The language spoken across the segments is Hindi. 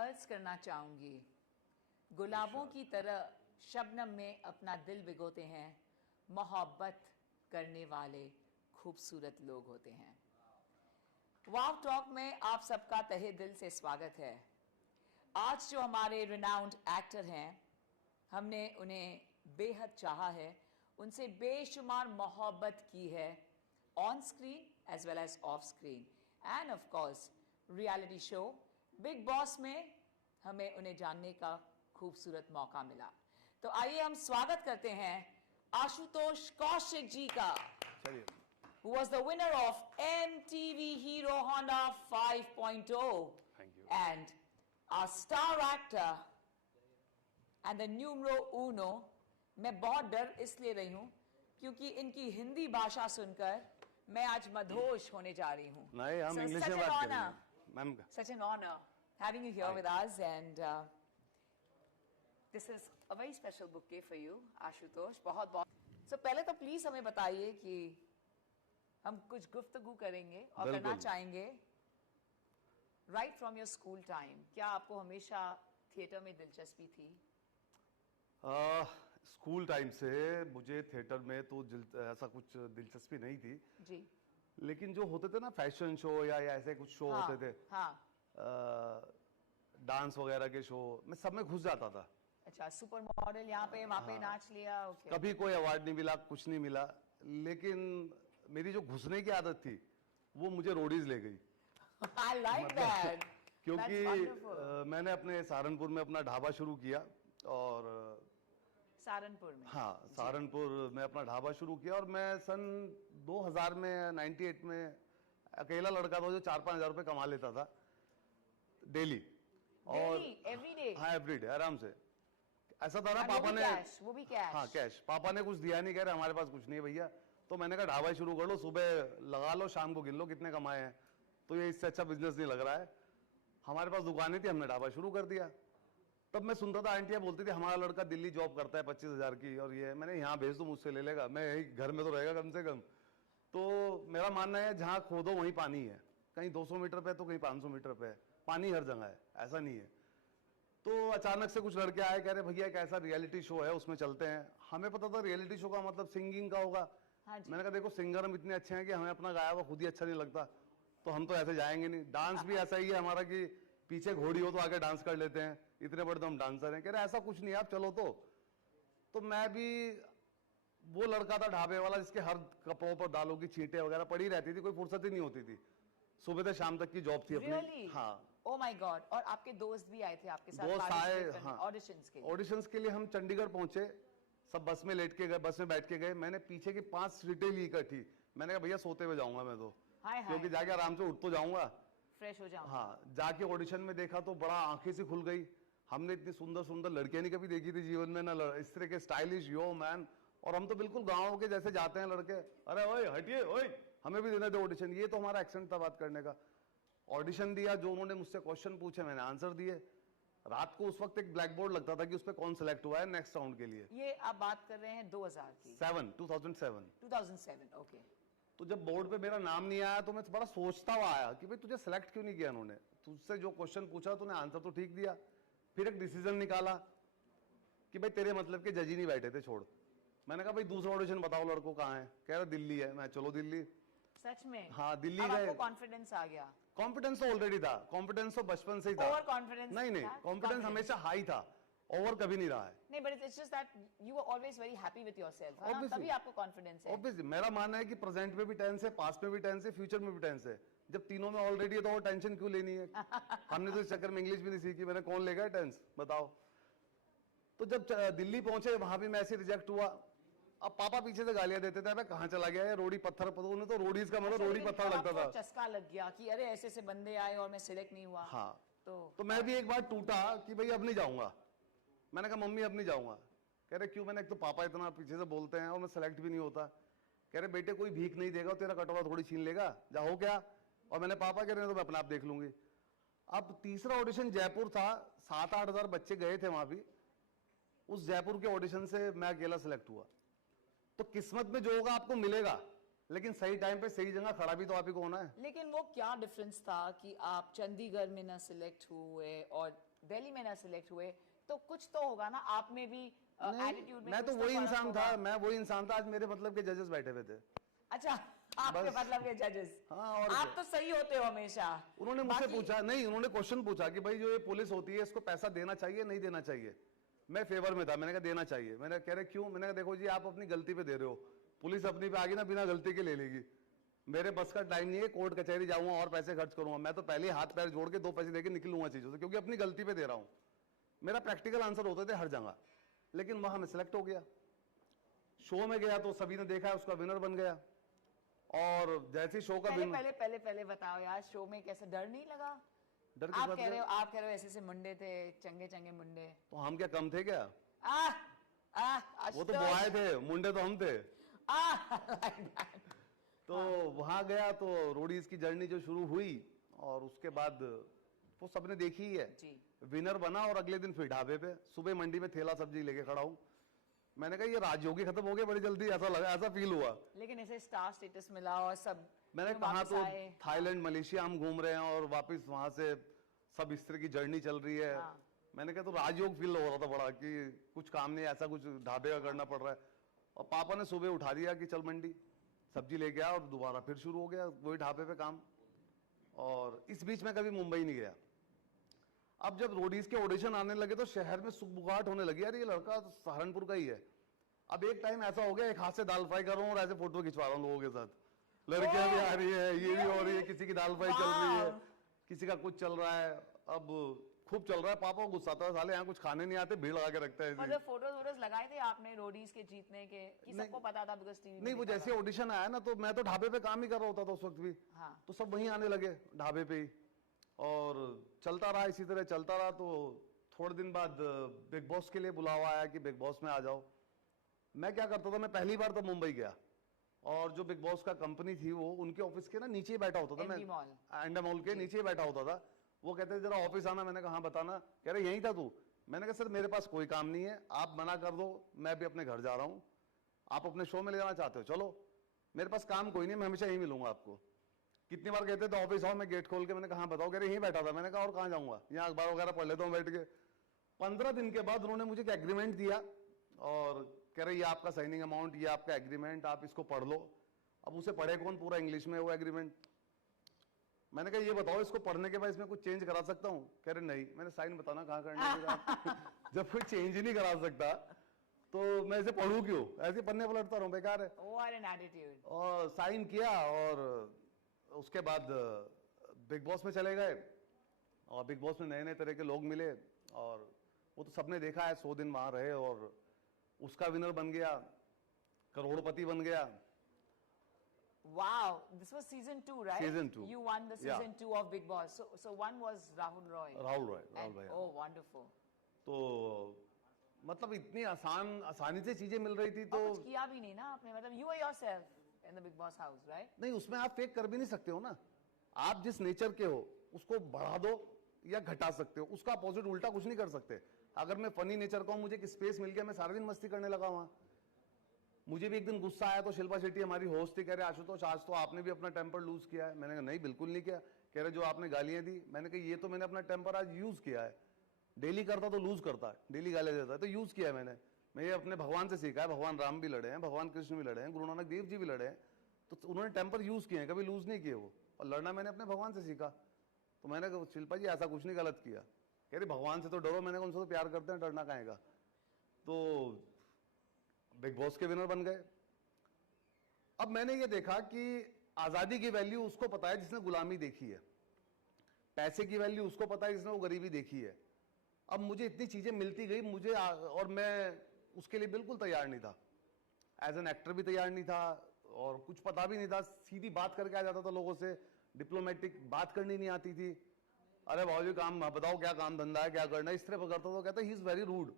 अर्ज करना चाहूंगी, गुलाबों की तरह शबनम में अपना दिल भिगोते हैं, मोहब्बत करने वाले खूबसूरत लोग होते हैं। वाव टॉक में आप सबका तहे दिल से स्वागत है। आज जो हमारे रिनाउंड एक्टर हैं, हमने उन्हें बेहद चाहा है, उनसे बेशुमार मोहब्बत की है, on screen as well as off screen and of course reality show Bigg Boss में हमें उन्हें जानने का खूबसूरत मौका मिला। तो आइए हम स्वागत करते हैं आशुतोष कौशिक जी का, who was the winner of MTV Hero Honda 5.0 and our star actor and the numero uno। मैं बहुत डर इसलिए रही हूं क्योंकि इनकी हिंदी भाषा सुनकर मैं आज मधोश होने जा रही हूं। नहीं, हम इंग्लिश में बात करेंगे ma'am. Such an honor having you here with us, and this is a very special bouquet for you, Ashutosh. बहुत बहुत so पहले तो प्लीज हमें बताइए कि हम कुछ गुफ्तगू करेंगे और करना चाहेंगे right from your school time. क्या आपको हमेशा थिएटर में दिलचस्पी थी? स्कूल टाइम से मुझे थिएटर में तो ऐसा कुछ दिलचस्पी नहीं थी जी, लेकिन जो होते थे ना फैशन शो या ऐसे कुछ शो होते थे, डांस वगैरह के शो, मैं सब में घुस जाता था। अच्छा, सुपर मॉडल यहाँ पे वहाँ पे नाच लिया। okay। कभी कोई अवार्ड नहीं मिला, कुछ नहीं मिला, लेकिन मेरी जो घुसने की आदत थी वो मुझे रोडीज ले गई। I like that। क्योंकि मैंने अपने सहारनपुर में अपना ढाबा शुरू किया और सहारनपुर में, हाँ, सहारनपुर में अपना ढाबा शुरू किया और मैं सन 2000 में 98 में अकेला लड़का था जो 4-5 हजार रुपए कमा लेता था डेली और एवरीडे। हाँ, एवरीडे आराम से। ऐसा था ना, पापा ने वो भी कैश। हाँ, कैश। पापा ने कुछ दिया नहीं, कह रहे हमारे पास कुछ नहीं है भैया। तो मैंने कहा ढाबा शुरू कर लो, सुबह लगा लो, शाम को गिन लो कितने कमाए हैं। तो ये इससे अच्छा बिजनेस नहीं लग रहा है। हमारे पास दुकानें थी, हमने ढाबा शुरू कर दिया। तब मैं सुनता था, आंटियां बोलती थी हमारा लड़का दिल्ली जॉब करता है 25,000 की, और ये मैंने यहाँ भेज दो, मुझसे ले लेगा, मैं यही घर में तो रहेगा कम से कम। तो मेरा मानना है जहाँ खोदो वहीं पानी है, कहीं 200 मीटर पे तो कहीं 500 मीटर पे, पानी हर जगह है, ऐसा नहीं है। तो अचानक से कुछ लड़के आए, कह रहे भैया एक ऐसा रियलिटी शो है उसमें चलते हैं। हमें पता था रियलिटी शो का मतलब सिंगिंग का होगा। मैंने कहा देखो सिंगर हम इतने अच्छे हैं कि हमें अपना गाया हुआ खुद ही अच्छा नहीं लगता, तो हम तो ऐसे जाएंगे नहीं। डांस भी ऐसा ही है हमारा कि पीछे घोड़ी हो तो आगे डांस कर लेते हैं, इतने बड़े तो हम डांसर हैं। कह रहे ऐसा कुछ नहीं है, आप चलो। तो मैं भी वो लड़का था ढाबे वाला जिसके हर कपड़ों पर दालों की छींटे वगैरह पड़ी रहती थी, कोई फुर्सत ही नहीं होती थी। सुबह से शाम तक की जॉब थी अपनी। really? हाँ। Oh my God। और आपके दोस्त भी आए थे आपके साथ? दोस्त आए, हाँ, ऑडिशंस के लिए हम चंडीगढ़ पहुंचे, सब बस में लेट के गए, बस में बैठ के गए। मैंने पीछे की 5 सीटें ली इकट्ठी। मैंने कहा भैया सोते हुए जाऊंगा मैं तो, क्योंकि जाके आराम से उठ तो जाऊंगा, फ्रेश हो जाऊंगा। हाँ, जाके ऑडिशन में देखा तो बड़ा आंखें सी खुल गई। हमने इतनी सुंदर सुंदर लड़कियां नहीं कभी देखी थी जीवन में, ना इस तरह के स्टाइलिश यो मैन। और हम तो बिल्कुल गाँव के जैसे जाते हैं लड़के, अरे ओए हटिए, ओए हमें भी देने दो ऑडिशन। ये तो हमारा एक्सेंट था बात करने का। ऑडिशन दिया, जो उन्होंने मुझसे क्वेश्चन पूछे मैंने आंसर दिए। रात को उस वक्त एक ब्लैक बोर्ड लगता था कि उस पर कौन सिलेक्ट हुआ है नेक्स्ट राउंड के लिए। ये आप बात कर रहे हैं 2000 की? 2007। ओके। तो जब बोर्ड पे मेरा नाम नहीं आया तो मैं बड़ा सोचता हुआ आया कि भाई तुझे सिलेक्ट क्यों नहीं किया उन्होंने, तुझसे जो क्वेश्चन पूछा तूने आंसर तो ठीक दिया। फिर एक डिसीजन निकाला कि भाई तेरे मतलब के जज ही नहीं बैठे थे, छोड़। मैंने कहा भाई दूसरा ऑडिशन बताओ लड़कों कहाँ है, कह रहा दिल्ली है। मैं चलो दिल्ली। सच में? हाँ, दिल्ली गए। कॉन्फिडेंस आ गया? कॉन्फिडेंस तो ऑलरेडी था, कॉन्फिडेंस तो बचपन से ही था। ओवर कॉन्फिडेंस नहीं, कॉन्फिडेंस हमेशा हाई था, ओवर कभी नहीं रहा है। नहीं, but it's just that you were always very happy with yourself, तभी आपको कॉन्फिडेंस है। ऑब्वियसली मेरा मानना है कि प्रेजेंट में भी टेंस है, पास्ट में भी टेंस है, फ्यूचर में भी टेंस है। जब तीनों में ऑलरेडी है तो और टेंशन क्यों लेनी है? हमने तो इस चक्कर में इंग्लिश भी नहीं सीखी, मैंने कौन लेगा टेंस, बताओ। तो जब दिल्ली पहुंचे वहां भी मैं ऐसे रिजेक्ट हुआ। अब पापा पीछे से गालियां देते थे, मैं कहां चला गया है, रोडी पत्थर। उन्हें तो रोडीज का मतलब रोडी पत्थर लगता था। चस्का लग गया कि अरे ऐसे से बंदे आए और मैं सिलेक्ट नहीं हुआ। हाँ, तो मैं भी एक बार टूटा कि भाई अब नहीं जाऊंगा। मैंने कहा मम्मी अब नहीं जाऊंगा। कह रहे क्यों? मैंने एक तो पापा इतना पीछे से बोलते हैं और मैं सेलेक्ट भी नहीं होता। कह रहे बेटे कोई भीख नहीं देगा, तेरा कटोरा थोड़ी छीन लेगा, जा हो क्या। और मैंने पापा कह रहे तो मैं अपने आप देख लूंगी। अब तीसरा ऑडिशन जयपुर था, 7-8 हजार बच्चे गए थे वहां भी। उस जयपुर के ऑडिशन से मैं अकेला सिलेक्ट हुआ। तो किस्मत में जो होगा आपको मिलेगा, लेकिन सही टाइम पे सही जगह खड़ा भी तो आप ही को होना है। लेकिन वो क्या डिफरेंस था कि आप चंडीगढ़ में ना सिलेक्ट हुए और दिल्ली में ना सिलेक्ट हुए, तो कुछ तो होगा ना आप में भी एटीट्यूड में मैं तो कुछ वही फर्क इंसान होगा। था, मैं वही इंसान था। आज मेरे मतलब के जजेस बैठे हुए थे। अच्छा, आपके बस। मतलब के जजेस। हाँ, और आप क्या? तो सही होते हो हमेशा। उन्होंने मुझसे बाकी- पूछा, नहीं उन्होंने क्वेश्चन पूछा कि भाई जो ये पुलिस होती है इसको पैसा देना चाहिए नहीं देना चाहिए। मैं फेवर में था, मैंने कहा देना चाहिए। मैंने कह रहे क्यों? मैंने कहा देखो जी आप अपनी गलती पे दे रहे हो, पुलिस अपनी पे आगे ना बिना गलती के ले लेगी। मेरे बस का टाइम नहीं है, कोर्ट कचहरी जाऊंगा और पैसे खर्च करूंगा। मैं तो पहले हाथ पैर जोड़ के 2 पैसे देके निकलूंगा चीजों से, क्योंकि अपनी गलती पे दे रहा हूं। मेरा प्रैक्टिकल आंसर होते थे हर जगह, लेकिन वहां मैं सिलेक्ट हो गया। शो में गया तो सभी ने देखा, उसका विनर बन गया। और जैसे ही शो का पहले विनर, पहले पहले पहले बताओ यार, शो में कैसे डर नहीं लगा? डर के आप साथ कह रहे गया। हो, आप कह रहे हो ऐसे ऐसे मुंडे थे, चंगे चंगे मुंडे। तो हम क्या कम थे क्या? आह वो तो बॉय थे, मुंडे तो हम थे। like that. तो वहां गया तो रोडीज की जर्नी जो शुरू हुई, और उसके बाद वो सबने देखी ही है। जी। विनर बना और अगले दिन फिर ढाबे पे सुबह मंडी में थैला सब्जी लेके खड़ा हूं। मैंने कहा ये राजयोगी खत्म हो गया बड़ी जल्दी, ऐसा लगा, ऐसा फील हुआ। लेकिन ऐसे स्टार स्टेटस मिला और सब मैंने फिर कहा वापस तो आए। थाईलैंड मलेशिया हम घूम रहे हैं और वापस वहां से सब इस तरह की जर्नी चल रही है। हाँ। मैंने कहा तो राजयोग फील हो रहा था बड़ा कि कुछ काम नहीं, ऐसा कुछ ढाबे का करना पड़ रहा है। और पापा ने सुबह उठा दिया कि चल मंडी सब्जी ले गया, और दोबारा फिर शुरू हो गया वही ढाबे पे काम। और इस बीच में कभी मुंबई नहीं गया। अब जब रोडीज के ऑडिशन आने लगे तो शहर में सुगबुगाहट होने लगी, यार ये लड़का तो सहारनपुर का ही है। अब एक टाइम ऐसा हो गया, एक हाथ से दाल फ्राई कर रहा हूँ और ऐसे फोटो खिंचवा रहा हूँ लोगों के साथ। लड़कियां भी आ रही है, ये भी हो रही है, किसी की दाल फ्राई चल रही है, किसी का कुछ चल रहा है। अब खूब चल रहा है। पापा को गुस्सा आता है, साले यहाँ कुछ खाने नहीं आते, भीड़ लगा के रखता है। मतलब फोटोज लगाए थे आपने रोडीज के जीतने के कि सबको पता था बिकॉज़ टीवी नहीं, वो जैसे ऑडिशन आया ना तो मैं तो ढाबे पे काम ही कर रहा होता था उस वक्त भी। हाँ। तो सब वहीं आने लगे ढाबे पे ही, और चलता रहा इसी तरह चलता रहा। तो थोड़े दिन बाद बिग बॉस के लिए बुलावा आया कि बिग बॉस में आ जाओ। मैं क्या करता था, मैं पहली बार तो मुंबई गया, और जो बिग बॉस का कंपनी थी वो उनके ऑफिस के ना नीचे ही बैठा होता था। मैं एंडा मॉल के नीचे ही बैठा होता था। वो कहते थे जरा ऑफिस आना। मैंने कहा हाँ बताना। कह रहे यहीं था तू? मैंने कहा सर मेरे पास कोई काम नहीं है, आप मना कर दो, मैं भी अपने घर जा रहा हूँ। आप अपने शो में ले जाना चाहते हो चलो, मेरे पास काम कोई नहीं, मैं हमेशा यहीं मिलूंगा आपको। कितनी बार कहते थे ऑफिस आओ, मैं गेट खोल के, मैंने कहा हाँ बताओ। कह रहे यहीं बैठा था। मैंने कहा और कहाँ जाऊंगा, यहाँ अखबार वगैरह पढ़ लेता हूँ बैठ के। 15 दिन के बाद उन्होंने मुझे एक एग्रीमेंट दिया और कह रहे ये आपका साइनिंग अमाउंट, ये आपका एग्रीमेंट, आप इसको पढ़ लो। अब उसे पढ़े कौन, पूरा इंग्लिश में वो एग्रीमेंट। मैंने कहा ये बताओ इसको पढ़ने के बाद इसमें कुछ चेंज करा सकता हूँ? कह रहे नहीं। मैंने साइन बताना कहाँ करने का। जब कोई चेंज ही नहीं करा सकता तो मैं इसे पढ़ूं क्यों, ऐसे पन्ने पलटता रहूं, बेकार है। What an attitude. और साइन किया, और उसके बाद बिग बॉस में चले गए। और बिग बॉस में नए नए तरह के लोग मिले, और वो तो सबने देखा है, 100 दिन वहां रहे, और उसका विनर बन गया, करोड़पति बन गया। Wow, this was season 2, right? Season 2. You won the Yeah. season 2 of Big Boss. So one was Rahul Roy. Rahul Roy, Rahul And, भाई। oh, wonderful. तो मतलब इतनी आसानी से चीजें मिल रही थी। तो और कुछ किया भी नहीं ना आपने, मतलब you were yourself in the Big Boss house, right? नहीं, उसमें आप फेक कर भी नहीं सकते हो ना। आप जिस नेचर के हो उसको बढ़ा दो या घटा सकते हो, उसका अपोजिट उल्टा कुछ नहीं कर सकते। अगर मैं फनी नेचर का हूं, मुझे एक स्पेस मिल गया, मैं सारा दिन मस्ती करने लगा वहां। मुझे भी एक दिन गुस्सा आया तो शिल्पा शेट्टी हमारी होस्ट थी, कह रहे आशुतोष आज तो आपने भी अपना टेम्पर लूज किया है। मैंने कहा नहीं बिल्कुल नहीं किया। कह रहे जो आपने गालियां दी। मैंने कहा ये तो मैंने अपना टेम्पर आज यूज किया है, डेली करता तो लूज करता, डेली गालियां देता तो यूज किया है मैंने। मैं ये अपने भगवान से सीखा है, भगवान राम भी लड़े हैं, भगवान कृष्ण भी लड़े हैं, गुरु नानक देव जी भी लड़े हैं, तो उन्होंने टेम्पर यूज किए हैं, कभी लूज नहीं किए वो। और लड़ना मैंने अपने भगवान से सीखा। तो मैंने कहा शिल्पा जी ऐसा कुछ नहीं गलत किया। कह रही भगवान से तो डरो। मैंने कहा उनसे तो प्यार करते हैं, डरना काहे का। तो बिग बॉस के विनर बन गए। अब मैंने ये देखा कि आजादी की वैल्यू उसको पता है जिसने गुलामी देखी है, पैसे की वैल्यू उसको पता है जिसने वो गरीबी देखी है। अब मुझे इतनी चीजें मिलती गई मुझे, और मैं उसके लिए बिल्कुल तैयार नहीं था। एज एन एक्टर भी तैयार नहीं था, और कुछ पता भी नहीं था। सीधी बात करके आ जाता था लोगों से, डिप्लोमेटिक बात करनी नहीं आती थी। अरे भाजी काम बताओ, क्या काम धंधा है, क्या करना है, इस तरह करता था। कहता ही इज वेरी रूड।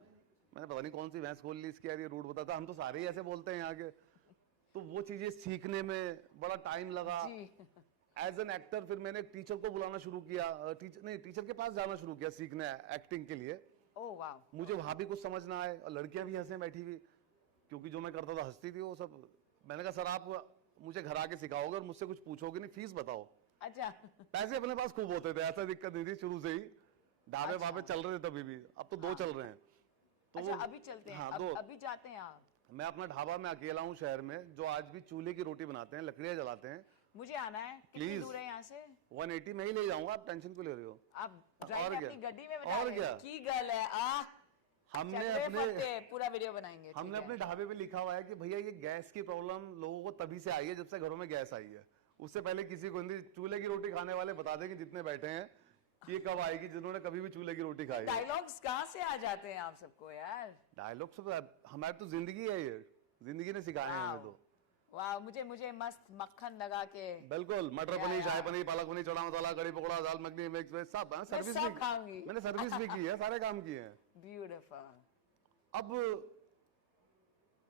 मैंने पता नहीं कौन सी भैंस खोल ली इसकी, यार ये रूड बताता। हम तो सारे ही ऐसे बोलते हैं यहाँ के। तो वो चीजें सीखने में बड़ा टाइम लगा। एज एन एक्टर फिर मैंने एक टीचर को बुलाना शुरू किया, टीचर के पास जाना शुरू किया सीखने एक्टिंग के लिए। Oh, wow. मुझे वहां भी कुछ समझ ना आए, और लड़कियां भी हंसे बैठी हुई, क्योंकि जो मैं करता था हंसती थी वो सब। मैंने कहा सर आप मुझे घर आके सिखाओगे और मुझसे कुछ पूछोगे नहीं, फीस बताओ। अच्छा। पैसे अपने पास खूब होते थे, ऐसा दिक्कत नहीं थी शुरू से ही। ढाबे अच्छा। वाबे चल रहे थे तभी भी, अब तो दो चल रहे हैं। तो अच्छा, वो- अभी चलते हैं। हाँ, दो। अभी जाते हैं आप? मैं अपना ढाबा में अकेला हूँ शहर में, जो आज भी चूल्हे की रोटी बनाते हैं, लकड़ियां जलाते हैं। मुझे आना है। कितनी Please। दूर है यहाँ से? 180 में ही ले जाऊंगा, आप टेंशन क्यों ले रहे हो? आप और ड्राइवर क्या? अपनी गड्डी में बैठा और रहे हैं? क्या? की गल है हमने चले अपने फटे, पूरा वीडियो बनाएंगे। हमने ठीक अपने है। ढाबे पे लिखा हुआ है कि भैया ये गैस की प्रॉब्लम लोगों को तभी से आई है जब से घरों में गैस आई है। उससे पहले किसी को नहीं। चूल्हे की रोटी खाने वाले बता देंगे जितने बैठे हैं कि ये कब आएगी, जिन्होंने कभी भी चूल्हे की रोटी खाई है। डायलॉग्स कहाँ से आ जाते हैं आप सबको यार? डायलॉग सब हमारी तो जिंदगी है, ये जिंदगी ने सिखाए हैं हमें तो। वाह, मुझे मस्त मक्खन लगा के बिल्कुल, मटर या, पनीर, या। शाही पनीर, पालक पनीर, चना मसाला, कड़ी पकौड़ा, दाल मखनी, मिक्स वेज, सब सर्विस सब भी खाऊंगी। मैंने सर्विस भी की है, सारे काम किए हैं। ब्यूटीफुल। अब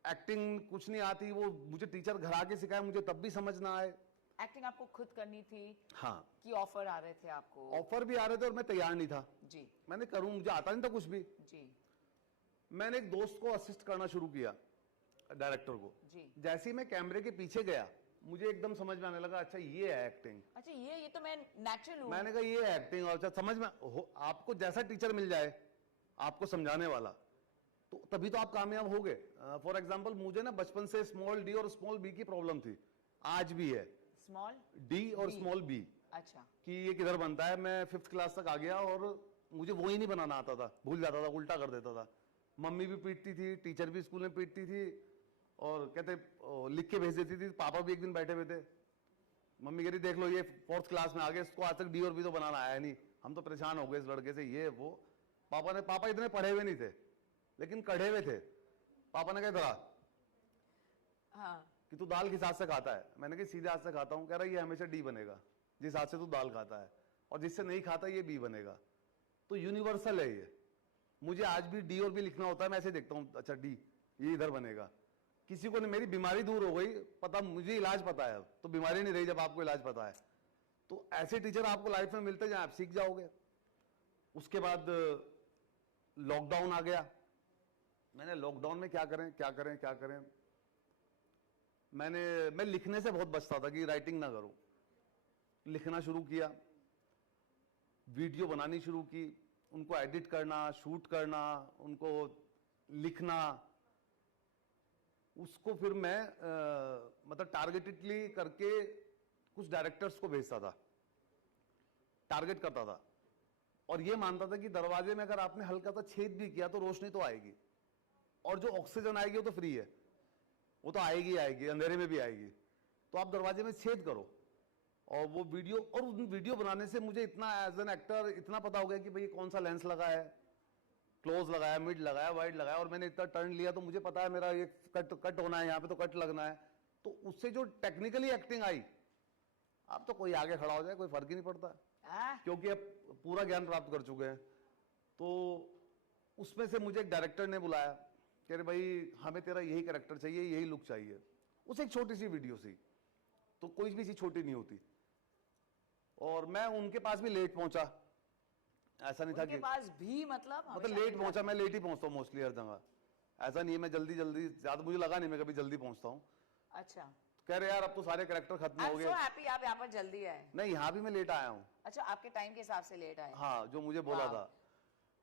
एक्टिंग कुछ नहीं आती, वो मुझे टीचर घर आके सिखाया, मुझे तब भी समझ ना आए। एक्टिंग आपको खुद करनी थी हाँ, कि ऑफर आ रहे थे आपको? ऑफर भी आ रहे थे और मैं तैयार नहीं था। जी मैंने करूं, मुझे आता नहीं था कुछ भी। जी मैंने एक दोस्त को असिस्ट करना शुरू किया, डायरेक्टर को। जी। जैसे ही मैं कैमरे के पीछे गया, मुझे एकदम समझ में आने लगा, अच्छा ये है एक्टिंग। अच्छा, ये तो मैं नेचुरल हूँ। मैंने कहा ये है एक्टिंग। और अच्छा समझ में आपको जैसा टीचर मिल जाए आपको समझाने वाला, तो तभी तो आप कामयाब होगे। फॉर एग्जाम्पल, मुझे ना बचपन से स्मॉल डी और स्मॉल बी की प्रॉब्लम थी, आज भी है। स्मॉल डी और B। स्मॉल बी अच्छा। कि ये किधर बनता है। मैं 5th क्लास तक आ गया और मुझे वो ही नहीं बनाना आता था, भूल जाता था, उल्टा कर देता था। मम्मी भी पीटती थी, टीचर भी स्कूल में पीटती थी, और कहते लिख के भेज देती थी। पापा भी एक दिन बैठे हुए थे, मम्मी कह रही देख लो ये 4th क्लास में आ गया, इसको आज तक डी और बी तो बनाना आया नहीं, हम तो परेशान हो गए इस लड़के से, ये वो। पापा इतने पढ़े हुए नहीं थे लेकिन कढ़े हुए थे। पापा ने कहा इधर आ, हाँ। कि तू दाल किस हाथ से खाता है? मैंने कहा सीधे हाथ से खाता हूँ। कह रहा ये हमेशा डी बनेगा, जिस हाथ से तू दाल खाता है, और जिससे नहीं खाता ये बी बनेगा। तो यूनिवर्सल है ये। मुझे आज भी डी और बी लिखना होता है, मैं ऐसे देखता हूँ, अच्छा डी ये इधर बनेगा। किसी को नहीं, मेरी बीमारी दूर हो गई, पता मुझे इलाज पता है, तो बीमारी नहीं रही जब आपको इलाज पता है। तो ऐसे टीचर आपको लाइफ में मिलते हैं, आप सीख जाओगे। उसके बाद लॉकडाउन आ गया। मैंने लॉकडाउन में क्या करें। मैं लिखने से बहुत बचता था कि राइटिंग ना करूं। लिखना शुरू किया, वीडियो बनानी शुरू की, उनको एडिट करना, शूट करना, उनको लिखना। उसको फिर मैं मतलब टारगेटेडली करके कुछ डायरेक्टर्स को भेजता था, टारगेट करता था, और ये मानता था कि दरवाजे में अगर आपने हल्का सा छेद भी किया तो रोशनी तो आएगी, और जो ऑक्सीजन आएगी वो तो फ्री है, वो तो आएगी, अंधेरे में भी आएगी। तो आप दरवाजे में छेद करो। और वो वीडियो, और उन वीडियो बनाने से मुझे इतना एज एन एक्टर इतना पता हो गया कि भाई कौन सा लेंस लगा है, क्लोज लगाया, मिड लगाया, वाइड लगाया, और मैंने इतना टर्न लिया तो मुझे पता है मेरा ये कट होना है, यहाँ पे तो कट लगना है। तो उससे जो टेक्निकली एक्टिंग आई, अब तो कोई आगे खड़ा हो जाए कोई फर्क ही नहीं पड़ता, क्योंकि अब पूरा ज्ञान प्राप्त कर चुके हैं। तो उसमें से मुझे एक डायरेक्टर ने बुलाया, कह रहे भाई हमें तेरा यही कैरेक्टर चाहिए, यही लुक चाहिए। उस एक छोटी सी वीडियो सी, तो कोई भी चीज छोटी नहीं होती। और मैं उनके पास भी लेट पहुंचा, ऐसा नहीं था कि पास भी मतलब लेट पहुंचा। मैं लेट ही पहुंचता हूँ मोस्टली हर जगह, ऐसा नहीं है मैं जल्दी ज्यादा, मुझे लगा नहीं मैं कभी जल्दी पहुंचता हूँ। अच्छा। कह रहे यार अब तो सारे कैरेक्टर खत्म हो गए। I'm so happy आप यहाँ पर जल्दी आए। नहीं, यहाँ भी मैं लेट आया हूँ। अच्छा, आपके टाइम के हिसाब से लेट आए। हाँ, जो मुझे बोला था।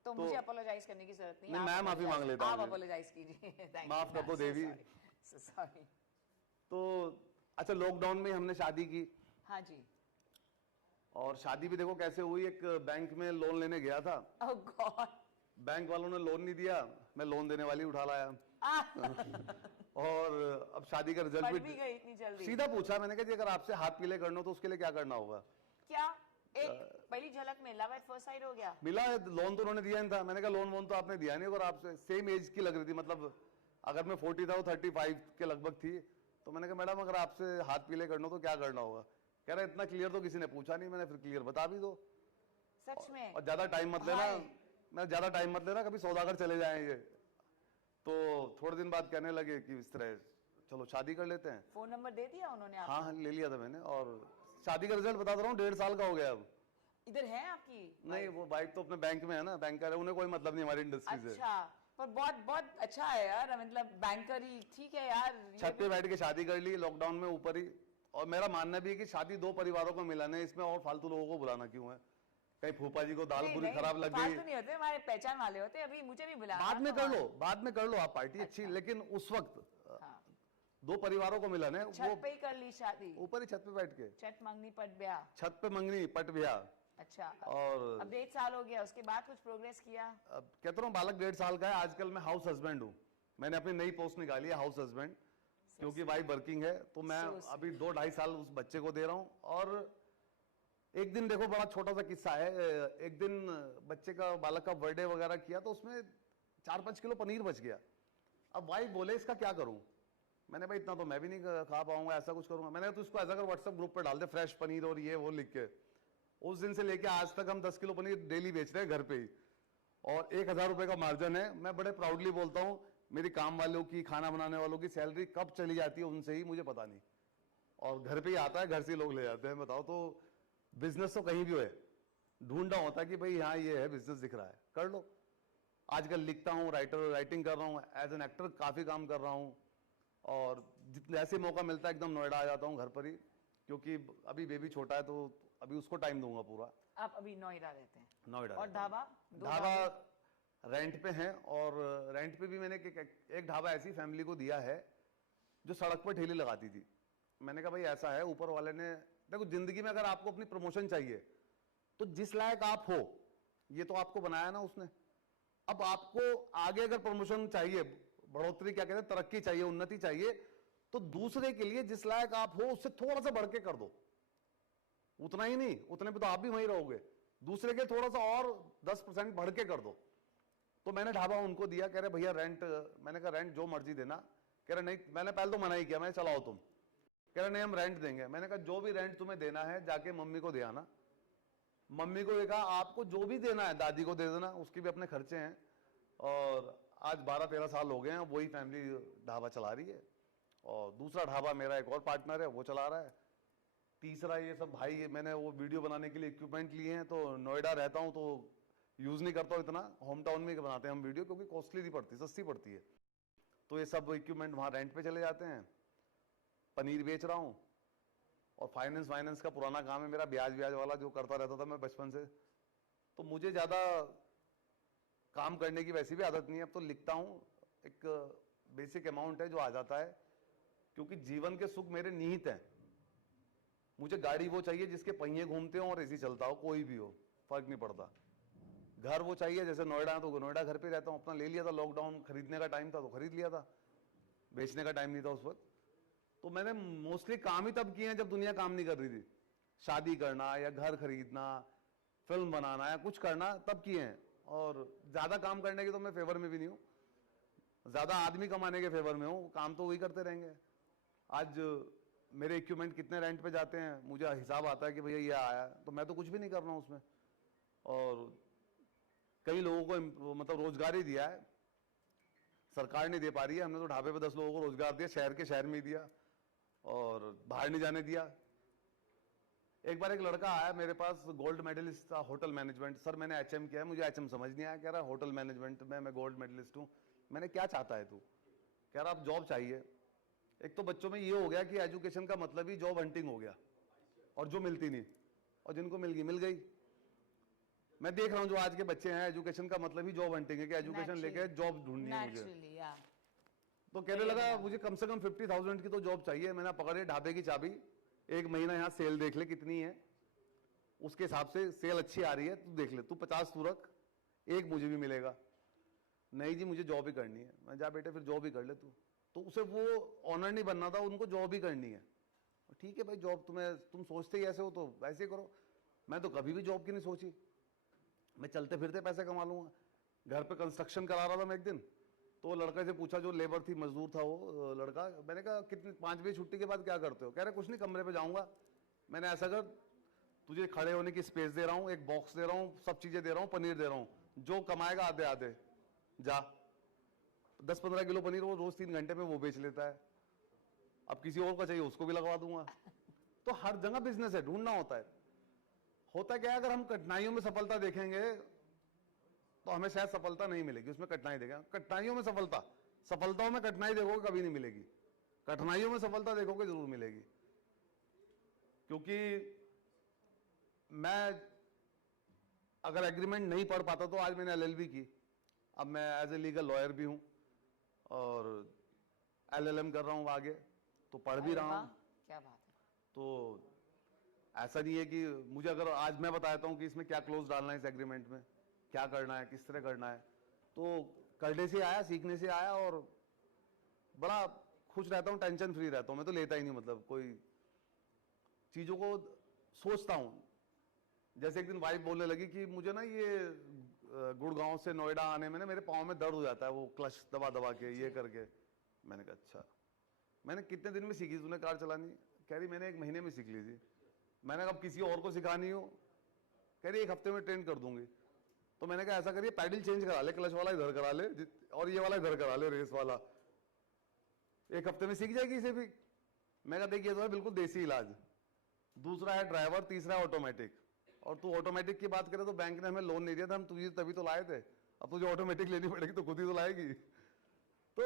तो मुझे अपोलोजाइज करने की जरूरत नहीं, मैं माफी मांग लेता हूँ। आप अपोलोजाइज कीजिए। माफ कर दो देवी। सॉरी। तो अच्छा, लॉकडाउन में हमने शादी की। हाँ जी। और शादी भी देखो कैसे हुई, एक बैंक में लोन लेने गया था। ओह गॉड। बैंक वालों ने लोन नहीं दिया, मैं लोन देने वाली उठा लाया। और अब शादी का रिजल्ट भी गई इतनी जल्दी। सीधा पूछा मैंने कहा जी अगर आपसे हाथ पीले करना हो तो उसके लिए क्या करना होगा? क्या एक पहली झलक में लव एट फर्स्ट साइट हो गया? मिला, लोन तो उन्होंने दिया नहीं था। मैंने कहा लोन वोन तो आपने दिया नहीं, और आपसे सेम एज की लग रही थी, मतलब अगर मैं 40 था वो 35 के लगभग थी। तो मैंने कहा मैडम अगर आपसे हाथ पीले करना हो तो क्या करना होगा? कह रहा इतना क्लियर तो किसी ने पूछा नहीं। मैंने फिर क्लियर बता भी दो। सच में? और ज्यादा टाइम मत लेना, मैं ज्यादा टाइम मत लेना, कभी सौदागर चले जाएंगे। तो थोड़े दिन बाद कहने लगे कि इस तरह चलो शादी कर लेते हैं। फोन नंबर दे दिया उन्होंने आपको? हाँ ले लिया था मैंने, और शादी का रिजल्ट बता रहा हूँ 1.5 साल का हो गया अब। इधर है आपकी? नहीं, वो बाइक तो अपने बैंक में है ना, बैंकर है, उन्हें कोई मतलब नहीं हमारी इंडस्ट्री से। अच्छा, पर बहुत बहुत अच्छा है यार, मतलब बैंकर ही ठीक है यार, ये छत पे बैठ के शादी कर ली लॉकडाउन में ऊपर ही। और मेरा मानना भी है कि शादी दो परिवारों को मिलाना है, इसमें और फालतू लोगों को बुलाना क्यों है? कहीं फूफा जी को दाल नहीं, पूरी नहीं, खराब लग गई, फालतू नहीं होते, हमारे पहचान वाले होते, अभी मुझे भी बुलाना बाद में तो कर लो, बाद में कर लो आप पार्टी अच्छी, अच्छा। लेकिन उस वक्त हाँ, दो परिवारों को मिलाना है, छत वो पे ही कर ली शादी, ऊपर ही छत पे बैठ के, छत मंगनी पट ब्याह। छत पे मंगनी पट ब्याह। अच्छा, और अब 1.5 साल हो गया, उसके बाद कुछ प्रोग्रेस किया? अब कहता हूँ बालक 1.5 साल का है, आजकल मैं हाउस हस्बैंड हूँ। मैंने अपनी नई पोस्ट निकाली है हाउस हस्बैंड, क्योंकि वाइफ वर्किंग है, तो मैं अभी 2-2.5 साल उस बच्चे को दे रहा हूँ। और एक दिन देखो, बड़ा छोटा सा किस्सा है, एक दिन बच्चे का बालक का बर्थडे वगैरह किया तो उसमें 4-5 किलो पनीर बच गया। अब वाइफ बोले इसका क्या करूं? मैंने भाई इतना तो मैं भी नहीं खा पाऊंगा, ऐसा कुछ करूंगा। मैंने तो इसको ऐसा कर व्हाट्सएप ग्रुप पे डाल दे फ्रेश पनीर और ये वो लिख के। उस दिन से लेके आज तक हम 10 किलो पनीर डेली बेच रहे हैं घर पे ही, और 1,000 रुपए का मार्जिन है। मैं बड़े प्राउडली बोलता हूँ, मेरी काम वालों की, खाना बनाने वालों की सैलरी कब चली जाती है उनसे ही मुझे पता नहीं, और घर पे ही आता है, घर से लोग ले जाते हैं। बताओ, तो बिजनेस तो कहीं भी हो, ढूंढना होता है कि भाई हाँ ये है बिजनेस दिख रहा है, कर लो। आजकल लिखता हूँ, राइटिंग कर रहा हूँ, एज एन एक्टर काफी काम कर रहा हूँ, और जितने ऐसे मौका मिलता है एकदम नोएडा आ जाता हूँ घर पर ही, क्योंकि अभी बेबी छोटा है तो अभी उसको टाइम दूंगा पूरा। आप अभी नोएडा रहते हैं? नोएडा। और ढाबा? ढाबा रेंट पे है, और रेंट पे भी मैंने एक ढाबा ऐसी फैमिली को दिया है जो सड़क पर ठेली लगाती थी। मैंने कहा भाई ऐसा है, ऊपर वाले ने, देखो जिंदगी में अगर आपको अपनी प्रमोशन चाहिए तो जिस लायक आप हो, ये तो आपको बनाया ना उसने, अब आपको आगे अगर प्रमोशन चाहिए, बढ़ोतरी क्या कहते हैं, तरक्की चाहिए, उन्नति चाहिए, तो दूसरे के लिए जिस लायक आप हो उससे थोड़ा सा बढ़ के कर दो। उतना ही नहीं, उतने पे तो आप भी वहीं रहोगे, दूसरे के थोड़ा सा और 10% बढ़ के कर दो। तो मैंने ढाबा उनको दिया, कह रहे भैया रेंट, मैंने कहा रेंट जो मर्जी देना। कह रहे नहीं, मैंने पहले तो मना ही किया, मैं चलाओ तुम। कह रहे नहीं हम रेंट देंगे। मैंने कहा जो भी रेंट तुम्हें देना है जाके मम्मी को दे आना। मम्मी को देखा, आपको जो भी देना है दादी को दे देना, उसके भी अपने खर्चे हैं। और आज 12-13 साल हो गए हैं, वही फैमिली ढाबा चला रही है। और दूसरा ढाबा मेरा एक और पार्टनर है, वो चला रहा है। तीसरा ये सब भाई, मैंने वो वीडियो बनाने के लिए इक्विपमेंट लिए हैं, तो नोएडा रहता हूँ तो यूज नहीं करता हूँ इतना, होम टाउन में बनाते हैं हम वीडियो, क्योंकि कॉस्टली नहीं पड़ती, सस्ती पड़ती है। तो ये सब इक्विपमेंट वहाँ रेंट पे चले जाते हैं। पनीर बेच रहा हूँ, और फाइनेंस का पुराना काम है मेरा, ब्याज वाला जो करता रहता था मैं बचपन से। तो मुझे ज्यादा काम करने की वैसी भी आदत नहीं है, अब तो लिखता हूँ, एक बेसिक अमाउंट है जो आ जाता है, क्योंकि जीवन के सुख मेरे निहित हैं। मुझे गाड़ी वो चाहिए जिसके पहिए घूमते हो और एसी चलता हो, कोई भी हो फर्क नहीं पड़ता। घर वो चाहिए, जैसे नोएडा है तो नोएडा घर पे रहता हूँ, अपना ले लिया था, लॉकडाउन खरीदने का टाइम था तो खरीद लिया था, बेचने का टाइम नहीं था उस वक्त। तो मैंने मोस्टली काम ही तब किए हैं जब दुनिया काम नहीं कर रही थी। शादी करना या घर खरीदना, फिल्म बनाना या कुछ करना, तब किए हैं। और ज्यादा काम करने के तो मैं फेवर में भी नहीं हूँ, ज्यादा आदमी कमाने के फेवर में हूँ, काम तो वही करते रहेंगे। आज मेरे इक्विपमेंट कितने रेंट पे जाते हैं, मुझे हिसाब आता है कि भैया ये आया, तो मैं तो कुछ भी नहीं कर रहा हूँ उसमें। और कई लोगों को मतलब रोजगार ही दिया है, सरकार नहीं दे पा रही है। हमने तो ढाबे पे 10 लोगों को रोजगार दिया, शहर के शहर में ही दिया, और बाहर नहीं जाने दिया। एक बार एक लड़का आया मेरे पास, गोल्ड मेडलिस्ट था होटल मैनेजमेंट। सर मैंने एचएम किया है, मुझे एचएम समझ नहीं आया। कह रहा होटल मैनेजमेंट में मैं गोल्ड मेडलिस्ट हूँ। मैंने क्या चाहता है तू? कह रहा अब जॉब चाहिए। एक तो बच्चों में ये हो गया कि एजुकेशन का मतलब ही जॉब हंटिंग हो गया, और जो मिलती नहीं, और जिनको मिल गई मिल गई। मैं देख रहा हूँ जो आज के बच्चे हैं, एजुकेशन का मतलब ही जॉब हंटिंग है, कि एजुकेशन लेके जॉब ढूंढनी है मुझे। तो कहने लगा मुझे कम से कम 50,000 की तो जॉब चाहिए। मैंने पकड़े ढाबे की चाबी, एक महीना यहाँ सेल देख ले कितनी है, उसके हिसाब से सेल अच्छी आ रही है, तू देख ले, तू 50 तू रख, एक मुझे भी मिलेगा। नहीं जी मुझे जॉब ही करनी है। मैं जा बेटे फिर जॉब ही कर ले तू। तो उसे वो ऑनर नहीं बनना था, उनको जॉब ही करनी है। ठीक है भाई, जॉब तुम सोचते ही ऐसे हो तो वैसे ही करो। मैं तो कभी भी जॉब की नहीं सोची, मैं चलते फिरते पैसे कमा लूंगा। घर पे कंस्ट्रक्शन करा रहा था मैं एक दिन, तो लड़के से पूछा, जो लेबर थी, मजदूर था वो लड़का, मैंने कहा कितनी 5 बजे छुट्टी के बाद क्या करते हो? कह रहे कुछ नहीं, कमरे पे जाऊंगा। मैंने ऐसा कर, तुझे खड़े होने की स्पेस दे रहा हूँ, एक बॉक्स दे रहा हूँ, सब चीजें दे रहा हूँ, पनीर दे रहा हूँ, जो कमाएगा आधे आधे जा। 10-15 किलो पनीर वो रोज 3 घंटे में वो बेच लेता है। अब किसी और को चाहिए उसको भी लगवा दूंगा। तो हर जगह बिजनेस है, ढूंढना होता है। होता क्या है, अगर हम कठिनाइयों में सफलता देखेंगे तो हमें शायद सफलता नहीं मिलेगी, उसमें कठिनाई देगा। कठिनाइयों में सफलता, सफलताओं में कठिनाई देखोगे कभी नहीं मिलेगी, कठिनाइयों में सफलता देखोगे जरूर मिलेगी। क्योंकि मैं अगर एग्रीमेंट नहीं पढ़ पाता तो आज मैंने एलएलबी की, अब मैं एज ए लीगल लॉयर भी हूं और एलएलएम कर रहा हूं आगे, तो पढ़ भी अरे रहा वाह, हूं। क्या बात है। तो ऐसा नहीं है कि मुझे, अगर आज मैं बताता हूं कि इसमें क्या क्लोज डालना है, इस एग्रीमेंट में क्या करना है, किस तरह करना है, तो करने से आया, सीखने से आया और बड़ा खुश रहता हूं, टेंशन फ्री रहता हूं। मैं तो लेता ही नहीं, मतलब कोई चीजों को सोचता हूं। जैसे एक दिन वाइफ बोलने लगी कि मुझे ना ये गुड़गांव से नोएडा आने में ना मेरे पाँव में दर्द हो जाता है, वो क्लच दबा दबा के ये करके। मैंने कहा अच्छा, मैंने कितने दिन में सीखी तूने कार चलानी? कह रही मैंने 1 महीने में सीख ली थी। मैंने कहा अब किसी और को सिखानी हो? कह रही 1 हफ्ते में ट्रेन कर दूंगी। तो मैंने कहा ऐसा करिए पैडल चेंज करा ले, क्लच वाला इधर करा ले और ये वाला इधर करा ले, रेस वाला, 1 हफ्ते में सीख जाएगी इसे भी। मैं कहा देखिए तो है बिल्कुल देसी इलाज। दूसरा है ड्राइवर, तीसरा है ऑटोमेटिक। और तू ऑटोमेटिक की बात करे तो बैंक ने हमें लोन नहीं दिया था, हम तुझे तभी तो लाए थे। अब तुझे ऑटोमेटिक लेनी पड़ेगी तो खुद ही तो लाएगी। तो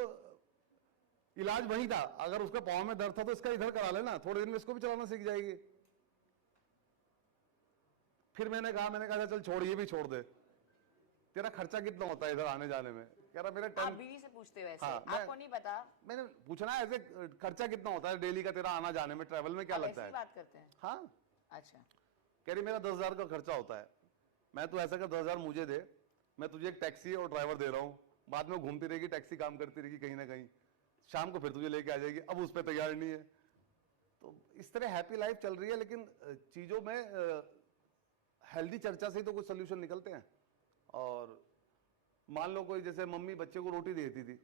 इलाज वही था, अगर उसका पाँव में दर्द था तो इसका इधर करा लेना, थोड़े दिन में इसको भी चलाना सीख जाएगी। फिर मैंने कहा चल छोड़, ये भी छोड़ दे, तेरा खर्चा कितना होता है इधर आने जाने में? कह रहा मेरा आप बीवी से पूछते हो वैसे? हाँ, आपको नहीं पता? मैंने पूछना ऐसे खर्चा कितना होता है डेली का तेरा आना जाने में, ट्रैवल में क्या आप लगता ऐसी है? बात करते हैं? हाँ। अच्छा। कह रही मेरा 10,000 का खर्चा होता है। मैं तो ऐसा कर 10,000 मुझे दे, मैं तुझे एक टैक्सी और ड्राइवर दे रहा हूँ, बाद में घूमती रहेगी, टैक्सी काम करती रहेगी कहीं ना कहीं, शाम को फिर तुझे लेके आ जाएगी। अब उस पर तैयार नहीं है। तो इस तरह हैप्पी लाइफ चल रही है, लेकिन चीजों में हेल्दी चर्चा से ही तो कुछ सोल्यूशन निकलते हैं। और मान लो कोई जैसे मम्मी बच्चे को रोटी देती थी,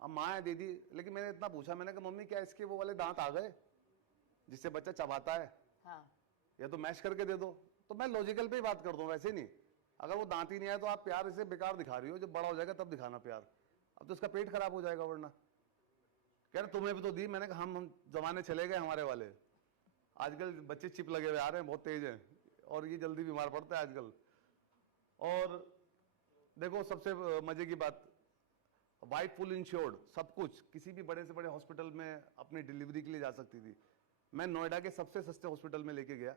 अब माँ दे दी, लेकिन मैंने इतना पूछा, मैंने कहा मम्मी क्या इसके वो वाले दांत आ गए जिससे बच्चा चबाता है? हाँ। या तो मैश करके दे दो। तो मैं लॉजिकल पे ही बात करता हूँ, वैसे नहीं। अगर वो दांत ही नहीं आया तो आप प्यार इसे बेकार दिखा रही हो, जब बड़ा हो जाएगा तब दिखाना प्यार, अब तो इसका पेट खराब हो जाएगा वरना। कह रहे तुम्हें भी तो दी। मैंने कहा हम जमाने चले गए हमारे वाले, आजकल बच्चे चिप लगे हुए आ रहे हैं, बहुत तेज हैं और ये जल्दी बीमार पड़ता है आजकल। और देखो सबसे मजे की बात, वाइफ फुल इंश्योर्ड, सब कुछ, किसी भी बड़े से बड़े हॉस्पिटल में अपनी डिलीवरी के लिए जा सकती थी। मैं नोएडा के सबसे सस्ते हॉस्पिटल में लेके गया,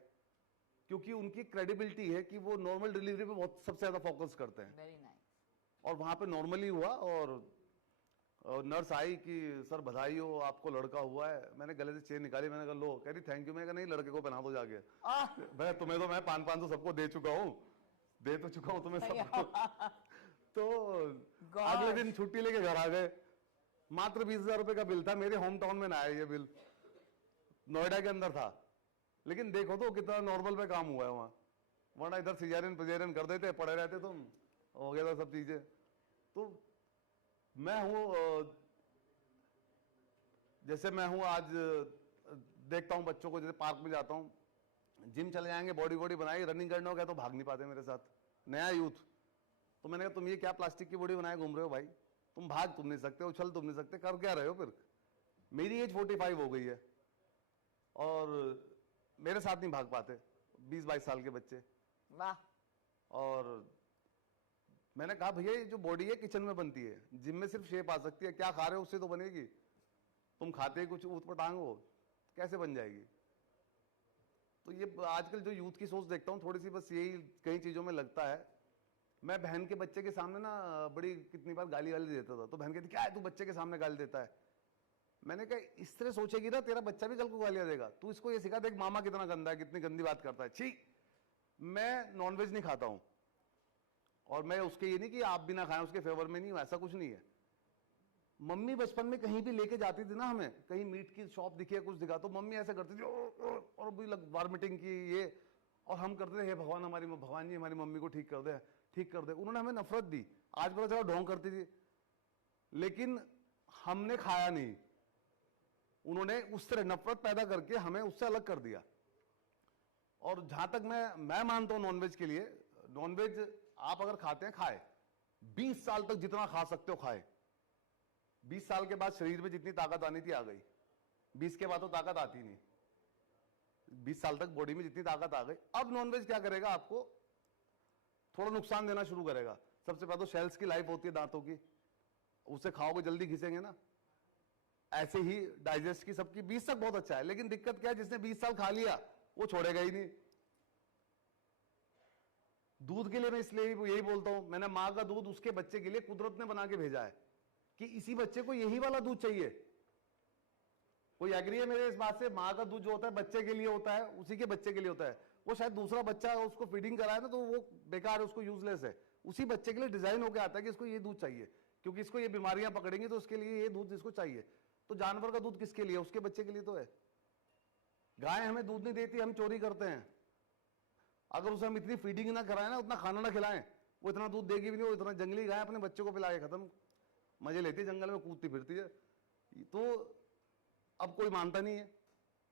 क्योंकि उनकी क्रेडिबिलिटी है कि वो नॉर्मल डिलीवरी पे बहुत सबसे ज्यादा फोकस करते हैं। Very nice. और वहां पे नॉर्मली हुआ और नर्स आई कि सर बधाई हो आपको लड़का हुआ है। मैंने गले से चेन निकाली, मैंने कहा लो। कह रही थैंक यू। मैं कहा नहीं, लड़के को पहना दो जाके। भाई तुम्हें तो मैं 500 सबको दे चुका हूँ, दे तो चुका हूँ तुम्हें सबको। तो अगले दिन छुट्टी लेके घर आ गए। मात्र 20,000 रुपए का बिल था, मेरे होम टाउन में ना आया ये बिल, नोएडा के अंदर था। लेकिन देखो तो कितना नॉर्मल पे काम हुआ है वहां, वरना इधर सिजेरियन पिजेरियन कर देते, पड़े रहते तुम, हो गया था सब चीजें। तो मैं हूं, जैसे मैं हूं आज देखता हूं बच्चों को, जैसे पार्क में जाता हूं, जिम चले जाएंगे, बॉडी बॉडी बनाएगी, रनिंग करने हो गया तो भाग नहीं पाते मेरे साथ, नया यूथ। तो मैंने कहा तुम ये क्या प्लास्टिक की बॉडी बनाए घूम रहे हो भाई, तुम भाग तुम नहीं सकते, उछल तुम नहीं सकते, कर क्या रहे हो फिर? मेरी एज 45 हो गई है और मेरे साथ नहीं भाग पाते 20-22 साल के बच्चे। वाह। और मैंने कहा भैया ये जो बॉडी है किचन में बनती है, जिम में सिर्फ शेप आ सकती है, क्या खा रहे हो उससे तो बनेगी, तुम खाते ही कुछ ऊट-पटांग हो, कैसे बन जाएगी? तो ये आजकल जो यूथ की सोच देखता हूँ थोड़ी सी, बस यही कई चीजों में लगता है। मैं बहन के बच्चे के सामने ना बड़ी कितनी बार गाली वाली देता था, तो बहन कहती क्या है तू बच्चे के सामने गाली देता है? मैंने कहा इस तरह सोचेगी ना तेरा बच्चा भी कल को गालियां देगा, तू इसको ये सिखा, देख मामा कितना गंदा है, कितनी गंदी बात करता है, छी। मैं नॉनवेज नहीं खाता हूं और मैं उसके ये नहीं कि आप भी ना खाएं उसके फेवर में नहीं हूं, ऐसा कुछ नहीं है। मम्मी बचपन में कहीं भी लेके जाती थी ना हमें, कहीं मीट की शॉप दिखी है कुछ दिखा तो मम्मी ऐसा करती थी और भी वार्मिटिंग की ये, और हम करते थे हे भगवान हमारी भगवान जी हमारी मम्मी को ठीक कर दे, ठीक कर दे। उन्होंने हमें नफरत दी, आज पता चला ढोंग करती थी, लेकिन हमने खाया नहीं, उन्होंने उस तरह नफरत पैदा करके हमें उससे अलग कर दिया। और जहां तक मैं मानता हूं नॉनवेज के लिए, नॉनवेज आप अगर खाते हैं खाए, 20 साल तक जितना खा सकते हो खाए। 20 साल के बाद शरीर में जितनी ताकत आनी थी आ गई, 20 के बाद तो ताकत आती नहीं, 20 साल तक बॉडी में जितनी ताकत आ गई। अब नॉनवेज क्या करेगा, आपको थोड़ा नुकसान देना शुरू करेगा। सबसे पहले तो शेल्स की लाइफ होती है दांतों की, उसे खाओगे जल्दी घिसेंगे ना। ऐसे ही डाइजेस्ट की सबकी 20 तक बहुत अच्छा है, लेकिन दिक्कत क्या है, जिसने 20 साल खा लिया वो छोड़ेगा ही नहीं। दूध के लिए मैं इसलिए यही बोलता हूं, मैंने मां का दूध उसके बच्चे के लिए कुदरत ने बना के भेजा है कि इसी बच्चे को यही वाला दूध चाहिए। कोई एग्री है मेरे इस बात से? मां का दूध जो होता है बच्चे के लिए होता है, उसी के बच्चे के लिए होता है। वो शायद दूसरा बच्चा उसको फीडिंग कराए ना तो वो बेकार है, उसको यूजलेस है। उसी बच्चे के लिए डिजाइन होकर आता है कि इसको ये दूध चाहिए, क्योंकि इसको ये बीमारियां पकड़ेंगी तो उसके लिए ये दूध इसको चाहिए। तो जानवर का दूध किसके लिए? उसके बच्चे के लिए तो है। गाय हमें दूध नहीं देती, हम चोरी करते हैं। अगर उसे हम इतनी फीडिंग ना कराएं ना, उतना खाना ना खिलाएं, वो इतना दूध देगी भी नहीं। वो इतना जंगली गाय अपने बच्चे को पिला के खत्म, मजे लेती है, जंगल में कूदती फिरती है। तो अब कोई मानता नहीं है,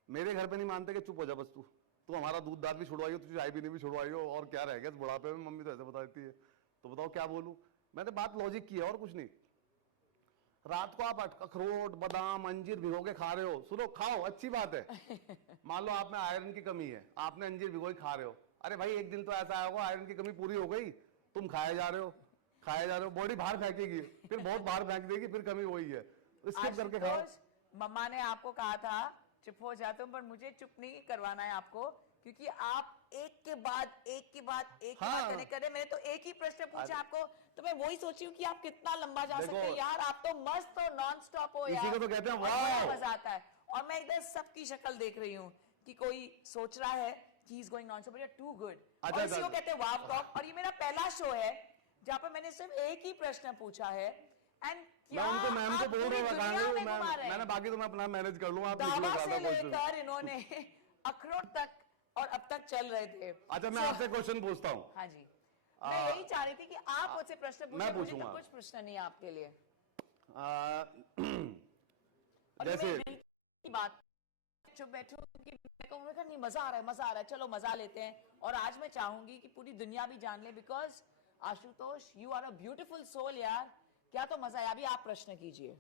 मेरे घर पे नहीं मानते कि चुप हो जा बस तू हमारा दूध दाद भी छुड़वाई हो, तुझे चाय पीने भी छुड़वाई हो, और क्या रह गया बुढ़ापे में? मम्मी तो ऐसे बता देती है। तो बताओ क्या बोलूं? मैंने बात लॉजिक की है और कुछ नहीं। रात को आप अखरोट बादाम अंजीर भिगो के खा रहे हो, सुनो खाओ, अच्छी बात है। मान लो आप में आयरन की कमी है, आपने अंजीर भिगो के खा रहे हो, अरे भाई एक दिन तो ऐसा आएगा आयरन की कमी पूरी हो गई, तुम खाए जा रहे हो, बॉडी बाहर फेंकेगी, फिर बहुत बाहर फेंक देगी, फिर कमी वही है। स्किप करके खाओ। मम्मा ने आपको कहा था चुप हो जाते हो, पर मुझे चुप नहीं करवाना है आपको, क्योंकि आप एक के बाद एक करे। मैंने तो एक ही प्रश्न पूछा आपको, तो मैं वही सोची हूँ कि आप कितना लंबा जा सकते हैं यार। आप तो मस्त हो, नॉन स्टॉप हो यार, इसी को तो कहते हैं वाह, मजा आता है। और मैं इधर सबकी शक्ल देख रही हूँ कि कोई सोच रहा है कि is going non stop, you are too good. और इसी को कहते हैं वाव टॉक। और ये मेरा पहला शो है जहाँ पर मैंने सिर्फ एक ही प्रश्न पूछा है, एंड मैं उनको मैम को बोल रहा हूँ, मैंने बाकी तो मैं अपना मैनेज कर लूँ। आप दावा से लेकर इन्होंने अखरोट तक और अब तक चल रहे थे। अच्छा मैं आपसे क्वेश्चन पूछता हूँ। हाँ जी, मैं यही चाह रही थी कि आप मुझसे प्रश्न पूछें, मुझे तो कुछ प्रश्न नहीं है आपके लिए। जैसे की बात चुप बैठू कि मैं कहूँगा नहीं मजा आ रहा है, चलो मजा लेते हैं। और आज मैं चाहूंगी कि पूरी दुनिया भी जान ले, because Ashutosh you are a beautiful soul यार, क्या तो मजा है। अभी आप प्रश्न कीजिए।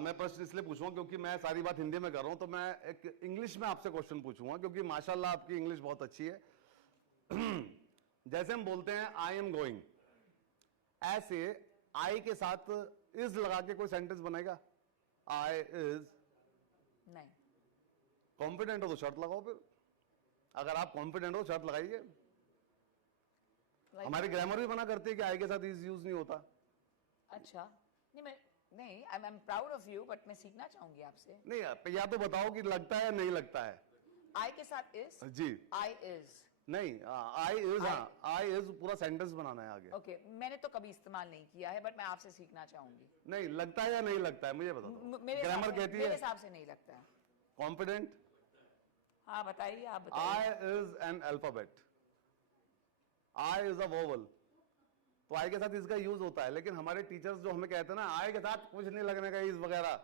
मैं प्रश्न इसलिए पूछूंगा क्योंकि मैं सारी बात हिंदी में कर रहा हूं, तो मैं एक इंग्लिश में आपसे क्वेश्चन पूछूंगा, क्योंकि माशाल्लाह आपकी इंग्लिश बहुत अच्छी है। जैसे हम बोलते हैं आई एम गोइंग, ऐसे आई के साथ इज लगा के कोई सेंटेंस बनेगा? आई इज नहीं। कॉन्फिडेंट हो तो शर्त लगाओ फिर, अगर आप कॉन्फिडेंट हो शर्त लगाइए। हमारी ग्रामर भी मना करती है कि आई के साथ इज यूज नहीं होता। अच्छा नहीं, I am proud of you, but मैं सीखना चाहूंगी आपसे। नहीं, या तो बताओ कि लगता है या नहीं लगता है। आई के साथ इज जी, आई इज नहीं, आई इज, हाँ आई इज पूरा सेंटेंस बनाना है आगे। ओके, मैंने तो कभी इस्तेमाल नहीं किया है, बट मैं आपसे सीखना चाहूंगी। नहीं लगता है या नहीं लगता है मुझे बता दो। ग्रामर कहती है मेरे हिसाब से नहीं लगता है। कॉन्फिडेंट? हाँ बताइए, आप बताइए। I is an alphabet, I is a vowel, तो आई के साथ इसका यूज होता है। लेकिन हमारे टीचर्स जो हमें कहते हैं ना आई के साथ कुछ नहीं लगने का इज वगैरह,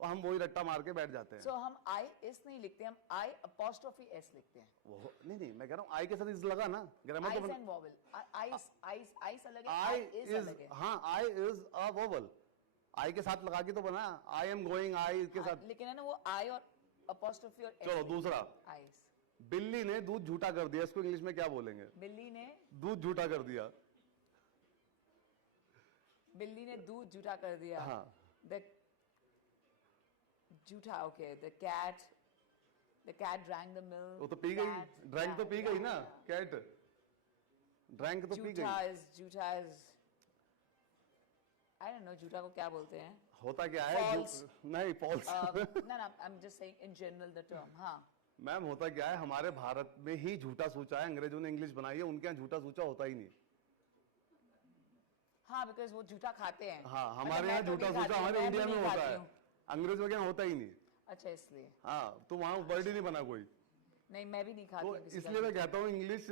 तो हम वही रट्टा मार के बैठ जाते हैं। So, हम आई इस नहीं लिखते, हम आई अपॉस्ट्रोफी एस लिखते हैं। वो नहीं, मैं कह रहा हूँ आई के साथ इज लगा ना, ग्रामर तो एंड वोवल, आई अलग है, आई इज, हाँ आई इज अ वोवल, आई के साथ लगा के तो बना। आई एम गोइंग, आई के साथ, लेकिन है ना वो आई और अपॉस्ट्रोफी और चलो दूसरा, आई। बिल्ली ने दूध झूठा कर दिया, इसको इंग्लिश में क्या बोलेंगे? बिल्ली ने दूध झूठा कर दिया। बिल्ली ने दूध झूठा कर दिया। हाँ, झूठा, okay. The cat drank the milk. वो तो पी गई, ड्रैंक तो पी गई ना, कैट ड्रैंक तो पी गई। झूठा इज आई डोंट नो, झूठा को क्या बोलते हैं? होता क्या है? नहीं false. no, I am just saying in general the term. हाँ मैम, होता क्या है, हमारे भारत में ही झूठा सूचा है, अंग्रेजों ने इंग्लिश बनाई है, उनके यहाँ झूठा सूचा होता ही नहीं। हाँ, बिकॉज वो झूठा खाते हैं। हाँ, हमारे यहाँ झूठा सूचा हमारे इंडिया में होता है, अंग्रेजों के यहाँ होता ही नहीं। अच्छा, इसलिए। हाँ, तो वहाँ वर्ड ही नहीं बना कोई। नहीं, मैं भी नहीं खाती। तो इसलिए मैं कहता हूँ इंग्लिश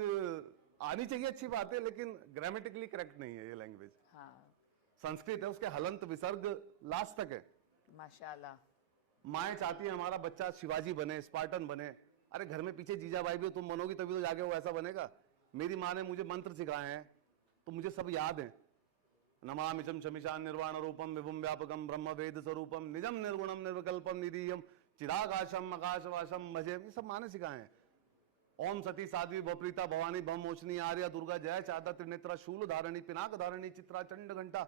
आनी चाहिए, अच्छी बात है, लेकिन ग्रामेटिकली करेक्ट नहीं है ये लैंग्वेज। हाँ, संस्कृत है, उसके हलंत विसर्ग लास्ट तक है। माशाल्लाह। माएं चाहती है हमारा बच्चा शिवाजी बने, स्पार्टन बने। अरे घर में पीछे जीजाबाई भी हो, तुम बनोगी तभी तो जाके वो ऐसा बनेगा। मेरी माँ ने मुझे मंत्र सिखाए हैं तो मुझे सब याद है। नमामिचम शमिशान निर्वाण रूपम विभुम व्यापकम ब्रह्म वेद स्वरूपम निजम निर्गुणम निर्विकल्पम निधीयम चिदाकाशम आकाशवासम भजे, ये सब माँ ने सिखाए हैं। ओम सती साध्वी बप्रीता भवानी भम मोचनी आर्या दुर्गा जय चादा त्रिनेत्रा शूल धारणी पिनाक धारणी चित्रा चंड घंटा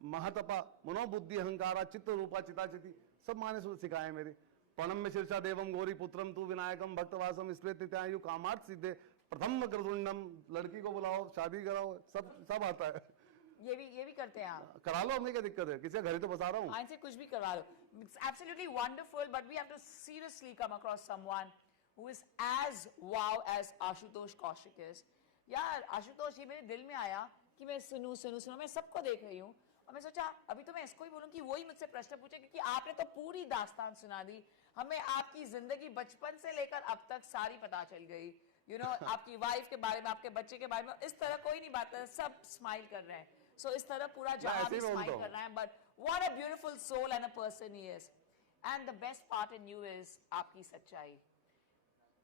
महतपा मनोबुद्धि अहंकारा चित्त रूपा चिताचिति सब माँ ने सिखाए मेरे। पणम में शीर्षा देवम गौरी पुत्रम तू विनायकम भक्तवासम इसलिए नित्यायु कामार्थ सिद्धे प्रथम मकरतुंडम, लड़की को बुलाओ शादी कराओ, सब आता है। ये भी करते हैं आप? करा लो, हमें क्या दिक्कत है, किसी घर ही तो बसा रहा हूँ। से कुछ भी करवा लो। It's absolutely wonderful, but we have to seriously come across someone who is as wow as Ashutosh Kaushik is. यार आशुतोष, ये मेरे दिल में आया कि मैं सुनूं, मैं सबको देख रही हूँ और मैं सोचा अभी तो मैं इसको ही बोलूं कि वही मुझसे प्रश्न पूछे, क्योंकि आपने तो पूरी दास्तान सुना दी हमें, आपकी जिंदगी बचपन से लेकर अब तक सारी पता चल गई। You know, आपकी वाइफ के बारे में, आपके बच्चे के बारे में, इस तरह कोई नहीं बात है, सब स्माइल कर रहे हैं। So इस तरह पूरा जहां भी स्माइल कर रहा है, but what a beautiful soul and a person he is. And the best part in you is आपकी सच्चाई।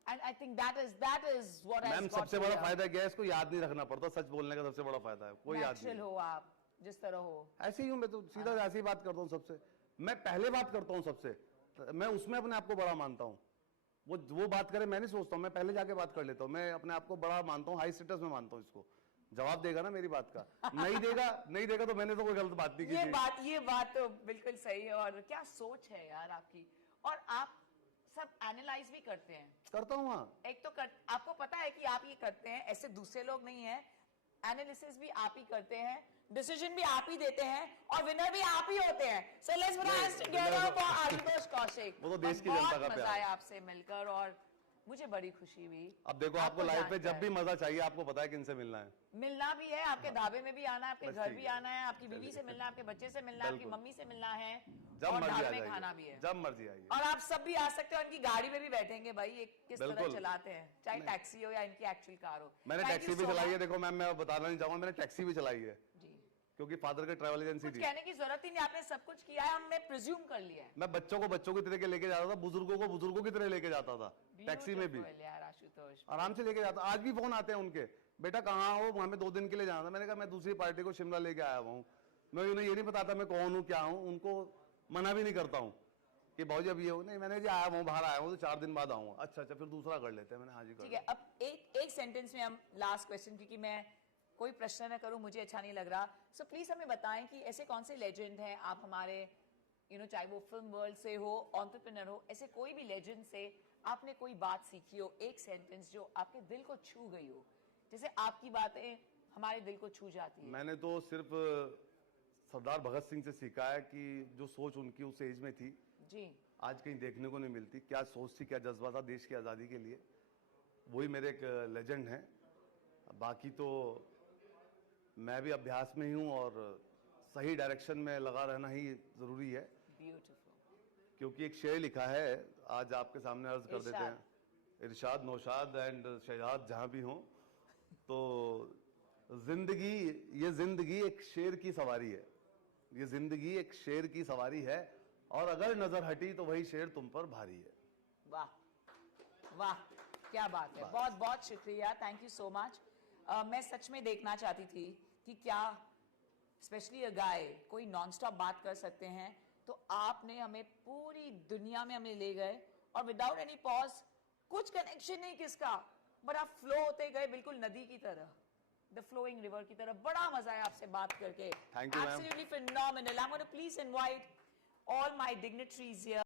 And I think that is what has ma'am got सबसे बड़ा फायदा क्या है, इसको याद नहीं रखना पड़ता, सच बोलने का सबसे बड़ा फायदा है, कोई याद नहीं। Natural हो आप, जिस तरह हो। ऐसे ही हूँ मैं तो, सीधा ऐसी बात करता हूँ सबसे। मैं पहले बात करता हूँ सबसे, मैं उसमें अपने आप को बड़ा मानता हूँ। वो बात करे मैं नहीं सोचता हूँ, मैं पहले जाके बात कर लेता हूँ। मैं अपने आप को बड़ा मानता हूँ, हाई स्टेटस में मानता हूँ इसको। जवाब देगा ना मेरी बात का, नहीं देगा तो मैंने तो कोई गलत बात नहीं की। ये बात तो बिल्कुल सही है। और क्या सोच है यार आपकी, और आप सब एनालाइज भी करते हैं। करता हूँ। एक तो आपको पता है कि आप ये करते हैं, ऐसे दूसरे लोग नहीं है। एनालिसिस भी आप ही करते हैं, डिसीजन भी आप ही देते हैं, और विनर भी आप ही होते हैं। So let's put our hands together for Ashutosh Kaushik. वो तो देश की जनता का प्यार। मजा आया आपसे मिलकर और मुझे बड़ी खुशी हुई। अब देखो आपको लाइफ में जब भी मजा चाहिए, आपको पता है किनसे मिलना है। मिलना भी है, आपके ढाबे में भी आना है, आपके घर भी आना है, आपकी बीवी से मिलना है, आपके बच्चे से मिलना है, आपकी मम्मी से मिलना है, और ढाबे में खाना भी है। जब मर्जी आइए। और आप सब भी आ सकते हो, उनकी गाड़ी में भी बैठेंगे भाई, ये किस तरह चलाते हैं, चाहे टैक्सी हो या इनकी एक्चुअल कार हो। मैंने टैक्सी भी चलाई है, देखो मैम मैं बताना नहीं चाहूंगा, मैंने टैक्सी भी चलाई है क्योंकि फादर के ट्रैवल एजेंसी थी। कहने की जरूरत ही नहीं, आपने सब कुछ किया है, हमने प्रिज्यूम कर लिया है। मैं बच्चों को बच्चों की तरह के लेके जाता था, बुजुर्गों को बुजुर्गों की तरह लेके जाता था, टैक्सी में भी आराम से लेके जाता। आज भी फोन आते हैं उनके, बेटा कहाँ हो, हमें 2 दिन के लिए जाना था। मैंने कहा मैं दूसरी पार्टी को शिमला लेके आया हुआ हूँ, मैं उन्हें ये नहीं बताता मैं कौन हूँ क्या हूँ, उनको मना भी नहीं करता हूँ कि भाजी अब ये हो नहीं, मैंने जी आया हूँ, बाहर आया हूँ, तो 4 दिन बाद आऊंगा। अच्छा फिर दूसरा कर लेते हैं। मैंने हाँ जी ठीक है। अब एक सेंटेंस में हम लास्ट क्वेश्चन, क्योंकि मैं कोई प्रश्न न करूं मुझे अच्छा नहीं लग रहा। सो प्लीज हमें बताएं कि ऐसे कौन से लेजेंड हैं आप हमारे, चाहे वो फिल्म वर्ल्ड से हो, एंटरप्रेन्योर हो, ऐसे कोई भी लेजेंड से आपने कोई बात सीखी हो, एक सेंटेंस जो आपके दिल को छू गई हो, जैसे आपकी बातें हमारे दिल को छू जाती है। मैंने तो सिर्फ सरदार भगत सिंह से सीखा है कि जो सोच उनकी उस एज में थी जी, आज कहीं देखने को नहीं मिलती। क्या सोच थी, क्या जज्बा था देश की आज़ादी के लिए, वही मेरे एक लेजेंड हैं। बाकी तो मैं भी अभ्यास में ही हूँ और सही डायरेक्शन में लगा रहना ही जरूरी है। ब्यूटीफुल। क्योंकि एक शेर लिखा है, आज आपके सामने अर्ज कर देते हैं। इरशाद नौशाद एंड शहजाद जहां भी हो, तो ये जिंदगी एक शेर की सवारी है, ये जिंदगी एक शेर की सवारी है, और अगर नजर हटी तो वही शेर तुम पर भारी है। वाह वाह, क्या बात है, बहुत बहुत शुक्रिया, थैंक यू सो मच। मैं सच में देखना चाहती थी कि क्या स्पेशली अ गाय कोई नॉनस्टॉप बात कर सकते हैं, तो आपने हमें पूरी दुनिया में हमें ले गए और विदाउट एनी पॉज, कुछ कनेक्शन नहीं किसका, बट आप फ्लो होते गए बिल्कुल नदी की तरह, द फ्लोइंग रिवर की तरह। बड़ा मजा आया आपसे बात करके, thank you ma'am. Absolutely phenomenal. I am going to please invite all my dignitaries here